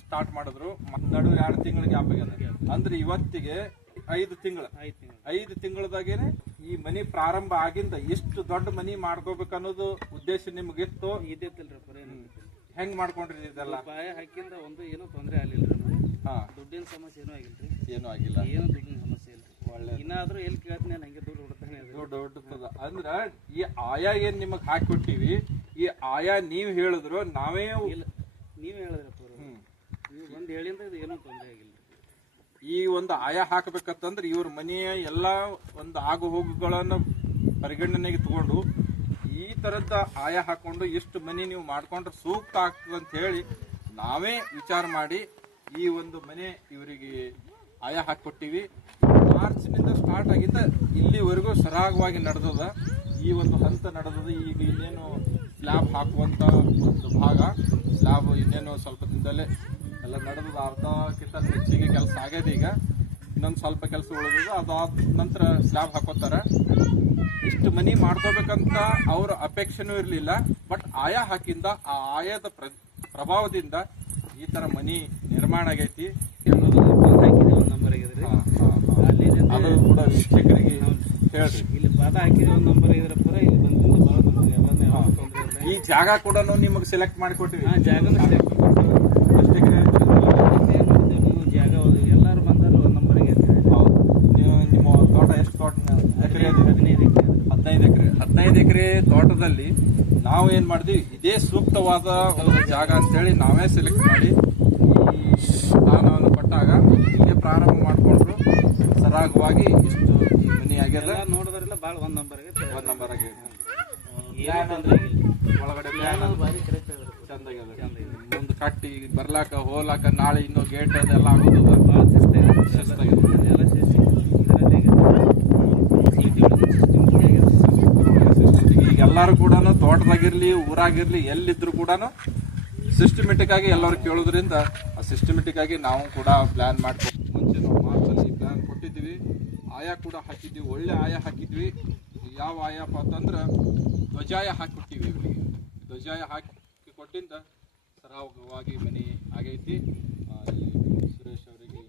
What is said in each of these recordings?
Start ಮಾಡಿದ್ರು. ನಡು ಎರಡು ತಿಂಗಳ ಗ್ಯಾಪ್ ಆಗ್ಯದ ಅಂದ್ರೆ ಇವತ್ತಿಗೆ ಐದು ತಿಂಗಳ. ಐದು ತಿಂಗಳು. ಐದು ತಿಂಗಳದಾಗೇನೆ ಈ ಮನಿ ಪ್ರಾರಂಭ ಆಗಿಂದ ಎಷ್ಟು ದೊಡ್ಡ ಮನಿ ಮಾಡ್ಕೋಬೇಕು ಅನ್ನೋದು ಉದ್ದೇಶ ನಿಮ್ಗಿತ್ತು? ಹೆಂಗ್ ಮಾಡ್ಕೊಂಡ್ರಿ ಇದೆಲ್ಲ? ಬಾಯ ಹಾಕಿಂದ ಒಂದು ಏನೂ ತೊಂದರೆ ಆಗಲಿಲ್ಲ ಹಾ. ದುಡ್ಡಿನ ಸಮಸ್ಯೆ ಏನೂ ಆಗಿಲ್ರಿ. ಏನು ಆಗಿಲ್ಲ. ಏನು ದುಡ್ಡಿನ ಸಮಸ್ಯೆ ಇಲ್ಲ ಒಳ್ಳೆ ಇನ್ನಾದ್ರೂ ಎಲ್ಲಿ ಕೇಳ್ತೀನಿ ಹಂಗೆ ದುಡ್ಡು ಹುಡ್ತಾನೆ ದುಡ್ಡು ದೊಡ್ಡದ ಅಂದ್ರ ಈ ಆಯಾ ಏನ್ ನಿಮಗ್ ಹಾಕಿ ಕೊಟ್ಟಿವಿ ಈ ಆಯಾ ನೀವ್ ಹೇಳಿದ್ರು ನಾವೇ ಇಲ್ಲ ನೀವೇ ಹೇಳಿದ್ರಿ ಪೂರ ನೀವು ಬಂದು ಹೇಳಿದ್ರೆ ಇದು ಏನೂ ತೊಂದರೆ ಆಗಿಲ್ಲ. ಈ ಒಂದು ಆಯಾ ಹಾಕಬೇಕಂತಂದ್ರೆ ಇವ್ರ ಮನೆಯ ಎಲ್ಲಾ ಒಂದು ಆಗು ಹೋಗುಗಳನ್ನು ಪರಿಗಣನೆಗೆ ತಗೊಂಡು ಈ ತರದ ಆಯಾ ಹಾಕೊಂಡು ಎಷ್ಟು ಮನೆ ನೀವು ಮಾಡ್ಕೊಂಡ್ರೆ ಸೂಕ್ತ ಆಗ್ತದೆ ಅಂತ ಹೇಳಿ ನಾವೇ ವಿಚಾರ ಮಾಡಿ ಈ ಒಂದು ಮನೆ ಇವರಿಗೆ ಆಯಾ ಮಾರ್ಚ್ ಮಾರ್ಚ್ನಿಂದ ಸ್ಟಾರ್ಟ್ ಆಗಿದ್ದ ಇಲ್ಲಿವರೆಗೂ ಸರಾಗವಾಗಿ ನಡೆದದ. ಈ ಒಂದು ಹಂತ ನಡೆದದ್ದು ಈಗ ಇನ್ನೇನು ಸ್ಲ್ಯಾಬ್ ಹಾಕುವಂತ ಒಂದು ಭಾಗ. ಸ್ಲ್ಯಾಬ್ ಇನ್ನೇನು ಸ್ವಲ್ಪ ದಿನದಲ್ಲೇ ಎಲ್ಲ ನಡೆದದ ಅರ್ಧಕ್ಕಿಂತ ಹೆಚ್ಚಿಗೆ ಕೆಲಸ ಆಗ್ಯದ ಈಗ. ಇನ್ನೊಂದು ಸ್ವಲ್ಪ ಕೆಲಸ ಉಳಿದದ ಅದಾದ ನಂತರ ಸ್ಲ್ಯಾಬ್ ಹಾಕೋತಾರೆ. ಇಷ್ಟು ಮನಿ ಮಾಡ್ಕೋಬೇಕಂತ ಅವ್ರ ಅಪೇಕ್ಷೆನೂ ಇರಲಿಲ್ಲ. ಬಟ್ ಆಯಾ ಹಾಕಿಂದ ಆ ಆಯಾದ ಪ್ರ- ಪ್ರಭಾವದಿಂದ ಈ ಥರ ಮನಿ ನಿರ್ಮಾಣ ಆಗೈತಿ. ಅದು ಕೂಡ ವೀಕ್ಷಕರಿಗೆ ಹೇಳ್ರಿ ಇಲ್ಲಿ ಪಾದ ಹಾಕಿದೆ ಒಂದು ನಂಬರ್ ಇದ್ರೆ ಪರ ಇಲ್ಲಿ ಬಂದಿಂದ ಭಾಳ ಯಾವ ತೊಂದರೆ ಇಲ್ಲ ಈ ಜಾಗ ಕೂಡ ನಿಮಗೆ ಸೆಲೆಕ್ಟ್ ಮಾಡಿಕೊಟ್ಟಿವಿ ಹಾ ಏನ್ ಮಾಡ್ತೀವಿ ನೀವು ಜಾಗ ಎಲ್ಲರೂ ಬಂದರು ಒಂದು ನಂಬರ್ ಆಗೈತೆ ಹೌದು. ನೀವು ನಿಮ್ಮ ತೋಟ ಎಷ್ಟು ತೋಟ ಎಕರೆ ಹದಿನೈದು ಎಕರೆ. ಹದಿನೈದು ಎಕರೆ. ಹದಿನೈದು ಎಕರೆ ತೋಟದಲ್ಲಿ ನಾವು ಏನು ಮಾಡಿದ್ವಿ? ಇದೇ ಸೂಕ್ತವಾದ ಒಂದು ಜಾಗ ಅಂತೇಳಿ ನಾವೇ ಸೆಲೆಕ್ಟ್ ಮಾಡಿ ಈ ಸ್ಥಾನವನ್ನು ಕೊಟ್ಟಾಗ ಇಲ್ಲೇ ಪ್ರಾರಂಭ ಮಾಡಿಕೊಂಡ್ರು ಸರಾಗವಾಗಿ ಇಷ್ಟು ಈ ಮನೆ ಆಗ್ಯದ. ನೋಡಿದ್ರೆಲ್ಲ ಭಾಳ ಒಂದು ನಂಬರ್ ಆಗೈತೆ. ಒಂದ್ ನಂಬರ್ ಆಗಿ ಏನು ತೊಂದರೆ ಆಗಿಲ್ಲ ಒಳಗಡೆ ಚಂದ ಮುಂದೆ ಕಟ್ಟಿ ಬರ್ಲಾಕ ಹೋಲಾಕ ನಾಳೆ ಇನ್ನೂ ಗೇಟ್ ಅದೆಲ್ಲ ಆಗೋದು ಭಾಳ. ಎಲ್ಲ ಶಿಸ್ತು ಎಲ್ಲಾರು ಕೂಡ ತೋಟದಾಗಿರ್ಲಿ ಊರಾಗಿರ್ಲಿ ಎಲ್ಲಿದ್ರು ಕೂಡ ಸಿಸ್ಟಮೆಟಿಕ್ ಆಗಿ ಎಲ್ಲರೂ ಕೇಳೋದ್ರಿಂದ ಆ ಸಿಸ್ಟಮೆಟಿಕ್ ಆಗಿ ನಾವು ಕೂಡ ಪ್ಲಾನ್ ಮಾಡ್ಕೊ ಮುಂಚೆ ನಾವು ಮಾರ್ಚಲ್ಲಿ ಪ್ಲಾನ್ ಕೊಟ್ಟಿದ್ವಿ ಆಯಾ ಕೂಡ ಹಾಕಿದ್ವಿ, ಒಳ್ಳೆ ಆಯಾ ಹಾಕಿದ್ವಿ. ಯಾವ ಆಯಪ್ಪ ಅಂತಂದ್ರೆ ಧ್ವಜಾಯ ಹಾಕಿಬಿಟ್ಟಿವಿ ಇವರಿಗೆ. ಧ್ವಜಾಯ ಹಾಕಿ ಕೊಟ್ಟಿಂದ ಸರಾಗವಾಗಿ ಮನೆ ಆಗೈತಿ. ಸುರೇಶ್ ಅವರಿಗೆ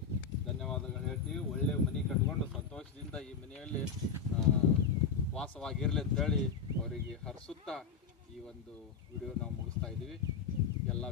ಧನ್ಯವಾದಗಳು ಹೇಳ್ತೀವಿ. ಒಳ್ಳೆ ಮನೆ ಕಟ್ಕೊಂಡು ಸಂತೋಷದಿಂದ ಈ ಮನೆಯಲ್ಲಿ ವಾಸವಾಗಿರಲಿ ಅಂತೇಳಿ ಅವರಿಗೆ ಹರಿಸುತ್ತಾ ಈ ಒಂದು ವಿಡಿಯೋ ನಾವು ಮುಗಿಸ್ತಾ ಇದ್ದೀವಿ. ಎಲ್ಲ